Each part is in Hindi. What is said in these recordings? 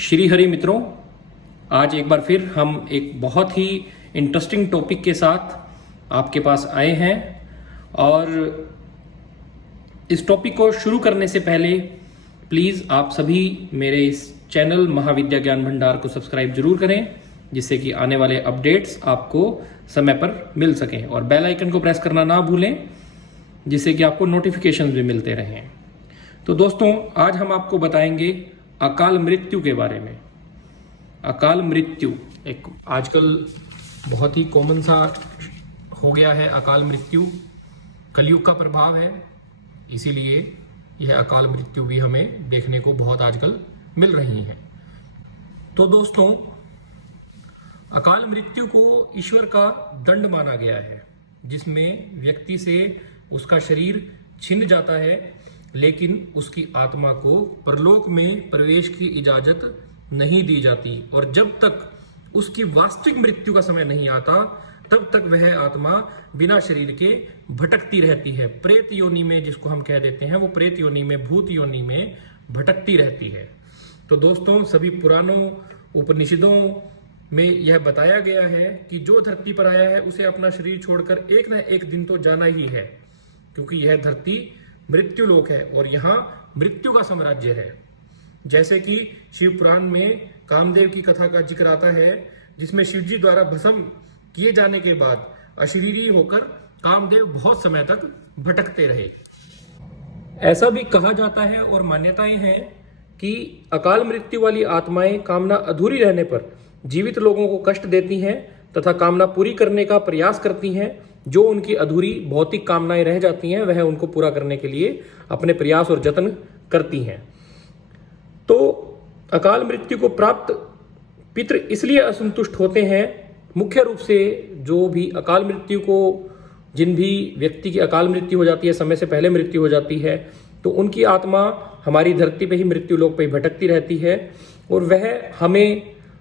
श्री हरि मित्रों, आज एक बार फिर हम एक बहुत ही इंटरेस्टिंग टॉपिक के साथ आपके पास आए हैं। और इस टॉपिक को शुरू करने से पहले प्लीज़ आप सभी मेरे इस चैनल महाविद्या ज्ञान भंडार को सब्सक्राइब जरूर करें, जिससे कि आने वाले अपडेट्स आपको समय पर मिल सकें, और बेल आइकन को प्रेस करना ना भूलें, जिससे कि आपको नोटिफिकेशन भी मिलते रहें। तो दोस्तों, आज हम आपको बताएंगे अकाल मृत्यु के बारे में। अकाल मृत्यु एक आजकल बहुत ही कॉमन सा हो गया है। अकाल मृत्यु कलयुग का प्रभाव है, इसीलिए यह अकाल मृत्यु भी हमें देखने को बहुत आजकल मिल रही है। तो दोस्तों, अकाल मृत्यु को ईश्वर का दंड माना गया है, जिसमें व्यक्ति से उसका शरीर छिन जाता है, लेकिन उसकी आत्मा को परलोक में प्रवेश की इजाजत नहीं दी जाती। और जब तक उसकी वास्तविक मृत्यु का समय नहीं आता, तब तक वह आत्मा बिना शरीर के भटकती रहती है। प्रेत योनि में, जिसको हम कह देते हैं, वो प्रेत योनि में, भूत योनि में भटकती रहती है। तो दोस्तों, सभी पुराणों उपनिषदों में यह बताया गया है कि जो धरती पर आया है उसे अपना शरीर छोड़कर एक न एक दिन तो जाना ही है, क्योंकि यह धरती मृत्यु लोक है और यहाँ मृत्यु का साम्राज्य है। जैसे कि शिव पुराण में कामदेव की कथा का जिक्र आता है, जिसमें शिव जी द्वारा भस्म किए जाने के बाद अशरीरी होकर कामदेव बहुत समय तक भटकते रहे। ऐसा भी कहा जाता है और मान्यताएं हैं कि अकाल मृत्यु वाली आत्माएं कामना अधूरी रहने पर जीवित लोगों को कष्ट देती हैं तथा कामना पूरी करने का प्रयास करती हैं। जो उनकी अधूरी भौतिक कामनाएं रह जाती हैं, वह उनको पूरा करने के लिए अपने प्रयास और जत्न करती हैं। तो अकाल मृत्यु को प्राप्त पितृ इसलिए असंतुष्ट होते हैं, मुख्य रूप से जो भी अकाल मृत्यु को, जिन भी व्यक्ति की अकाल मृत्यु हो जाती है, समय से पहले मृत्यु हो जाती है, तो उनकी आत्मा हमारी धरती पे ही, मृत्यु लोक पे ही भटकती रहती है। और वह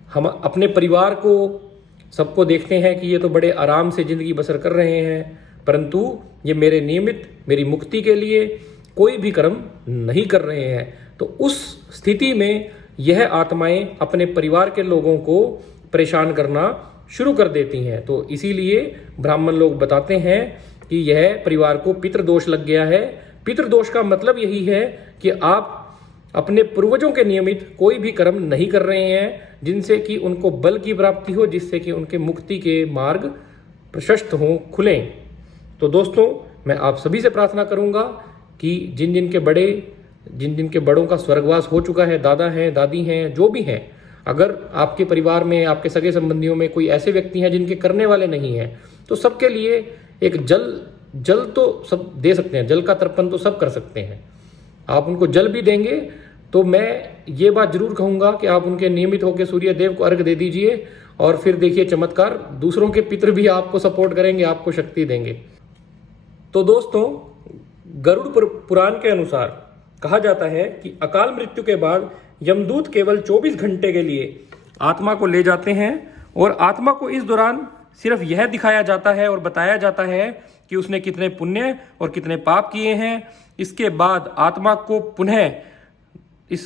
हम अपने परिवार को, सबको देखते हैं कि ये तो बड़े आराम से जिंदगी बसर कर रहे हैं, परंतु ये मेरे नियमित, मेरी मुक्ति के लिए कोई भी कर्म नहीं कर रहे हैं। तो उस स्थिति में यह आत्माएं अपने परिवार के लोगों को परेशान करना शुरू कर देती हैं। तो इसीलिए ब्राह्मण लोग बताते हैं कि यह परिवार को पितृदोष लग गया है। पितृदोष का मतलब यही है कि आप अपने पूर्वजों के नियमित कोई भी कर्म नहीं कर रहे हैं, जिनसे कि उनको बल की प्राप्ति हो, जिससे कि उनके मुक्ति के मार्ग प्रशस्त हों, खुलें। तो दोस्तों, मैं आप सभी से प्रार्थना करूंगा कि जिन जिन के बड़ों का स्वर्गवास हो चुका है, दादा हैं, दादी हैं, जो भी हैं, अगर आपके परिवार में, आपके सगे संबंधियों में कोई ऐसे व्यक्ति हैं जिनके करने वाले नहीं हैं, तो सबके लिए एक जल तो सब दे सकते हैं, जल का तर्पण तो सब कर सकते हैं। आप उनको जल भी देंगे तो मैं ये बात जरूर कहूंगा कि आप उनके नियमित होकर सूर्य देव को अर्घ दे दीजिए, और फिर देखिए चमत्कार, दूसरों के पितृ भी आपको सपोर्ट करेंगे, आपको शक्ति देंगे। तो दोस्तों, गरुड़ पुराण के अनुसार कहा जाता है कि अकाल मृत्यु के बाद यमदूत केवल 24 घंटे के लिए आत्मा को ले जाते हैं, और आत्मा को इस दौरान सिर्फ यह दिखाया जाता है और बताया जाता है कि उसने कितने पुण्य और कितने पाप किए हैं। इसके बाद आत्मा को पुनः इस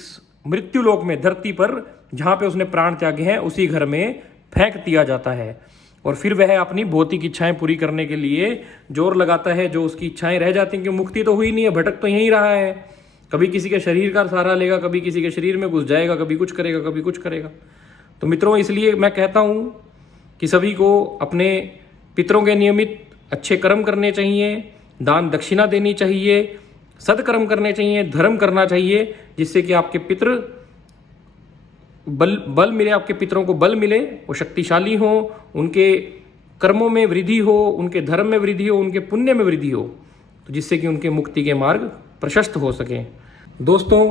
मृत्यु लोक में, धरती पर जहां पे उसने प्राण त्यागे हैं, उसी घर में फेंक दिया जाता है। और फिर वह अपनी भौतिक इच्छाएं पूरी करने के लिए जोर लगाता है। जो उसकी इच्छाएं रह जाती हैं, क्योंकि मुक्ति तो हुई नहीं है, भटक तो यहीं रहा है। कभी किसी के शरीर का सहारा लेगा, कभी किसी के शरीर में घुस जाएगा, कभी कुछ करेगा, कभी कुछ करेगा। तो मित्रों, इसलिए मैं कहता हूं कि सभी को अपने पितरों के नियमित अच्छे कर्म करने चाहिए, दान दक्षिणा देनी चाहिए, सदकर्म करने चाहिए, धर्म करना चाहिए, जिससे कि आपके पितृ बल मिले, आपके पितरों को बल मिले, वो शक्तिशाली हो, उनके कर्मों में वृद्धि हो, उनके धर्म में वृद्धि हो, उनके पुण्य में वृद्धि हो, तो जिससे कि उनके मुक्ति के मार्ग प्रशस्त हो सके। दोस्तों,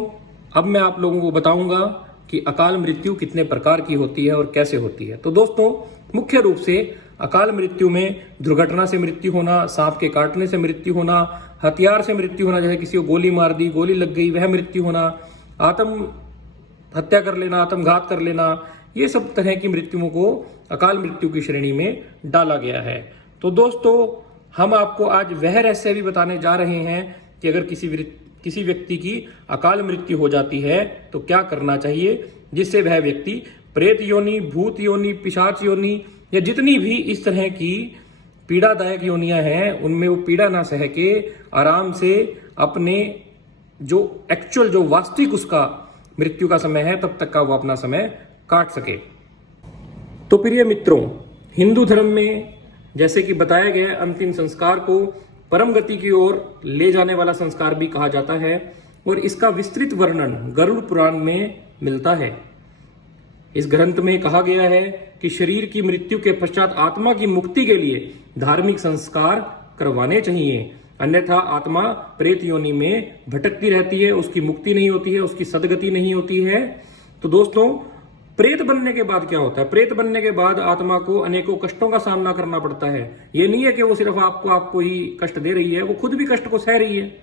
अब मैं आप लोगों को बताऊंगा कि अकाल मृत्यु कितने प्रकार की होती है और कैसे होती है। तो दोस्तों, मुख्य रूप से अकाल मृत्यु में दुर्घटना से मृत्यु होना, सांप के काटने से मृत्यु होना, हथियार से मृत्यु होना, जैसे किसी को गोली मार दी, गोली लग गई, वह मृत्यु होना, आत्म हत्या कर लेना, आत्मघात कर लेना, ये सब तरह की मृत्युओं को अकाल मृत्यु की श्रेणी में डाला गया है। तो दोस्तों, हम आपको आज वह रहस्य भी बताने जा रहे हैं कि अगर किसी किसी व्यक्ति की अकाल मृत्यु हो जाती है तो क्या करना चाहिए जिससे वह व्यक्ति प्रेत योनि, भूत योनि, पिशाच योनि या जितनी भी इस तरह की पीड़ादायक योनियां हैं उनमें वो पीड़ा ना सह के आराम से अपने जो एक्चुअल जो वास्तविक उसका मृत्यु का समय है तब तक का वो अपना समय काट सके। तो प्रिय मित्रों, हिंदू धर्म में जैसे कि बताया गया अंतिम संस्कार को परम गति की ओर ले जाने वाला संस्कार भी कहा जाता है और इसका विस्तृत वर्णन गरुड़ पुराण में मिलता है। इस ग्रंथ में कहा गया है कि शरीर की मृत्यु के पश्चात आत्मा की मुक्ति के लिए धार्मिक संस्कार करवाने चाहिए, अन्यथा आत्मा प्रेत योनि में भटकती रहती है, उसकी मुक्ति नहीं होती है, उसकी सदगति नहीं होती है। तो दोस्तों, प्रेत बनने के बाद क्या होता है? प्रेत बनने के बाद आत्मा को अनेकों कष्टों का सामना करना पड़ता है। ये नहीं है कि वो सिर्फ आपको ही कष्ट दे रही है, वो खुद भी कष्ट को सह रही है।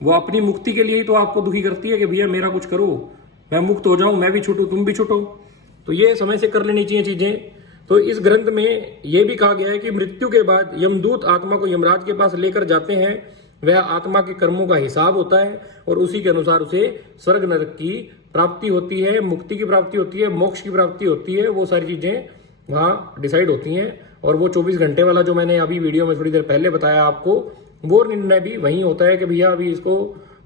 वो अपनी मुक्ति के लिए ही तो आपको दुखी करती है कि भैया मेरा कुछ करो, मैं मुक्त हो जाऊं, मैं भी छूटूं, तुम भी छूटो। तो ये समय से कर लेनी चाहिए चीजें। तो इस ग्रंथ में यह भी कहा गया है कि मृत्यु के बाद यमदूत आत्मा को यमराज के पास लेकर जाते हैं। वह आत्मा के कर्मों का हिसाब होता है और उसी के अनुसार उसे स्वर्ग नरक की प्राप्ति होती है, मुक्ति की प्राप्ति होती है, मोक्ष की प्राप्ति होती है। वो सारी चीजें वहां डिसाइड होती हैं। और वो 24 घंटे वाला जो मैंने अभी वीडियो में थोड़ी देर पहले बताया आपको, वो निर्णय भी वही होता है कि भैया अभी इसको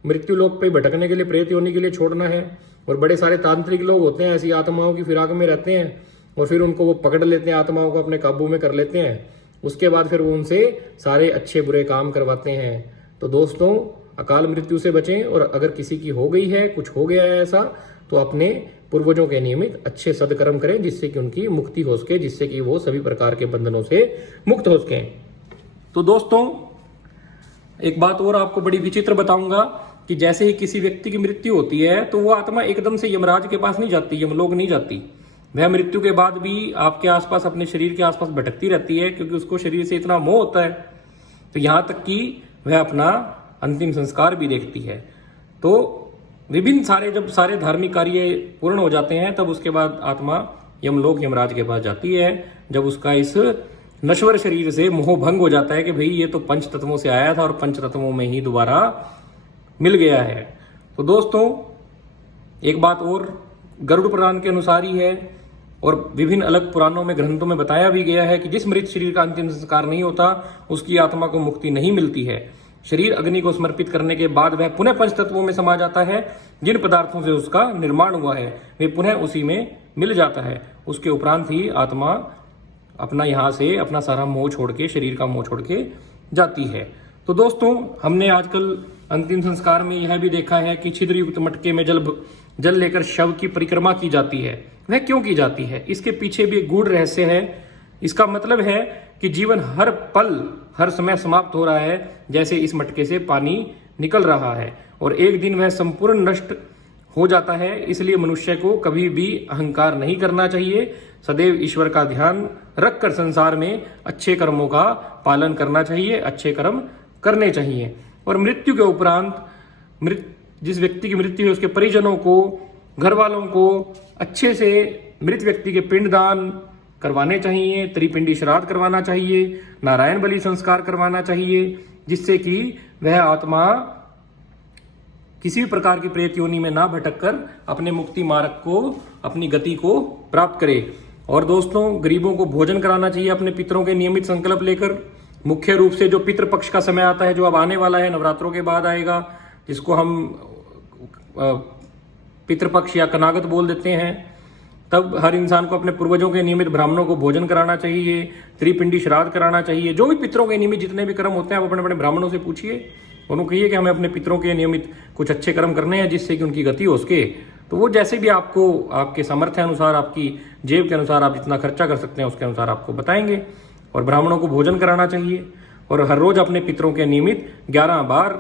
मृत्यु लोक पे भटकने के लिए, प्रेत योनि के लिए छोड़ना है। और बड़े सारे तांत्रिक लोग होते हैं, ऐसी आत्माओं की फिराक में रहते हैं और फिर उनको वो पकड़ लेते हैं, आत्माओं को अपने काबू में कर लेते हैं। उसके बाद फिर वो उनसे सारे अच्छे बुरे काम करवाते हैं। तो दोस्तों, अकाल मृत्यु से बचें और अगर किसी की हो गई है, कुछ हो गया है ऐसा, तो अपने पूर्वजों के नियमित अच्छे सदकर्म करें जिससे कि उनकी मुक्ति हो सके, जिससे कि वो सभी प्रकार के बंधनों से मुक्त हो सकें। तो दोस्तों, एक बात और आपको बड़ी विचित्र बताऊंगा कि जैसे ही किसी व्यक्ति की मृत्यु होती है तो वो आत्मा एकदम से यमराज के पास नहीं जाती, यमलोक नहीं जाती। वह मृत्यु के बाद भी आपके आसपास, अपने शरीर के आसपास भटकती रहती है, क्योंकि उसको शरीर से इतना मोह होता है। तो यहां तक कि वह अपना अंतिम संस्कार भी देखती है। तो विभिन्न जब सारे धार्मिक कार्य पूर्ण हो जाते हैं तब उसके बाद आत्मा यमलोक, यमराज के पास जाती है, जब उसका इस नश्वर शरीर से मोह भंग हो जाता है कि भाई ये तो पंच तत्वों से आया था और पंच तत्वों में ही दोबारा मिल गया है। तो दोस्तों, एक बात और गरुड़ पुराण के अनुसार ही है और विभिन्न अलग पुराणों में, ग्रंथों में बताया भी गया है कि जिस मृत शरीर का अंतिम संस्कार नहीं होता उसकी आत्मा को मुक्ति नहीं मिलती है। शरीर अग्नि को समर्पित करने के बाद वह पुनः पंच तत्वों में समा जाता है। जिन पदार्थों से उसका निर्माण हुआ है वे पुनः उसी में मिल जाता है। उसके उपरांत ही आत्मा अपना यहाँ से अपना सारा मोह छोड़ के, शरीर का मोह छोड़ के जाती है। तो दोस्तों, हमने आजकल अंतिम संस्कार में यह भी देखा है कि छिद्र युक्त मटके में जल लेकर शव की परिक्रमा की जाती है। वह क्यों की जाती है? इसके पीछे भी एक गूढ़ रहस्य है। इसका मतलब है कि जीवन हर पल, हर समय समाप्त हो रहा है, जैसे इस मटके से पानी निकल रहा है, और एक दिन वह संपूर्ण नष्ट हो जाता है। इसलिए मनुष्य को कभी भी अहंकार नहीं करना चाहिए। सदैव ईश्वर का ध्यान रखकर संसार में अच्छे कर्मों का पालन करना चाहिए, अच्छे कर्म करने चाहिए। और मृत्यु के उपरांत जिस व्यक्ति की मृत्यु है उसके परिजनों को, घर वालों को अच्छे से मृत व्यक्ति के पिंडदान करवाने चाहिए, त्रिपिंडी श्राद्ध करवाना चाहिए, नारायण बलि संस्कार करवाना चाहिए, जिससे कि वह आत्मा किसी भी प्रकार की प्रेत योनि में ना भटक कर अपने मुक्ति मार्ग को, अपनी गति को प्राप्त करे। और दोस्तों, गरीबों को भोजन कराना चाहिए अपने पितरों के नियमित संकल्प लेकर। मुख्य रूप से जो पितृपक्ष का समय आता है, जो अब आने वाला है, नवरात्रों के बाद आएगा, जिसको हम पितृपक्ष या कनागत बोल देते हैं, तब हर इंसान को अपने पूर्वजों के नियमित ब्राह्मणों को भोजन कराना चाहिए, त्रिपिंडी श्राद्ध कराना चाहिए। जो भी पितरों के नियमित जितने भी कर्म होते हैं, आप अपने अपने ब्राह्मणों से पूछिए, उन्होंने कहिए कि हमें अपने पितरों के नियमित कुछ अच्छे कर्म करने हैं जिससे कि उनकी गति हो सके। तो वो जैसे भी आपको, आपके सामर्थ्य अनुसार, आपकी जेब के अनुसार आप जितना खर्चा कर सकते हैं उसके अनुसार आपको बताएंगे। और ब्राह्मणों को भोजन कराना चाहिए और हर रोज अपने पितरों के नियमित 11 बार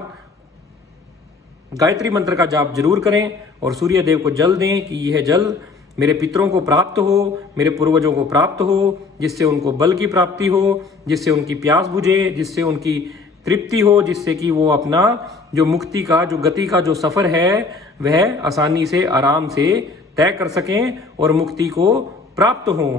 गायत्री मंत्र का जाप जरूर करें और सूर्य देव को जल दें कि यह जल मेरे पितरों को प्राप्त हो, मेरे पूर्वजों को प्राप्त हो, जिससे उनको बल की प्राप्ति हो, जिससे उनकी प्यास बुझे, जिससे उनकी तृप्ति हो, जिससे कि वो अपना जो मुक्ति का, जो गति का जो सफर है वह आसानी से, आराम से तय कर सकें और मुक्ति को प्राप्त हो।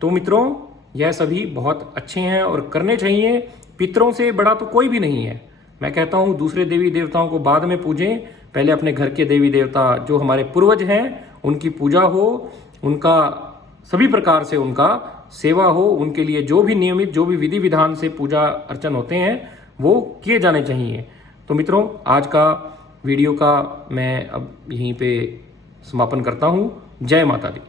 तो मित्रों, यह सभी बहुत अच्छे हैं और करने चाहिए। पितरों से बड़ा तो कोई भी नहीं है। मैं कहता हूं दूसरे देवी देवताओं को बाद में पूजें, पहले अपने घर के देवी देवता जो हमारे पूर्वज हैं उनकी पूजा हो, उनका सभी प्रकार से उनका सेवा हो, उनके लिए जो भी नियमित जो भी विधि विधान से पूजा अर्चन होते हैं वो किए जाने चाहिए। तो मित्रों, आज का वीडियो का मैं अब यहीं पे समापन करता हूँ। जय माता दी।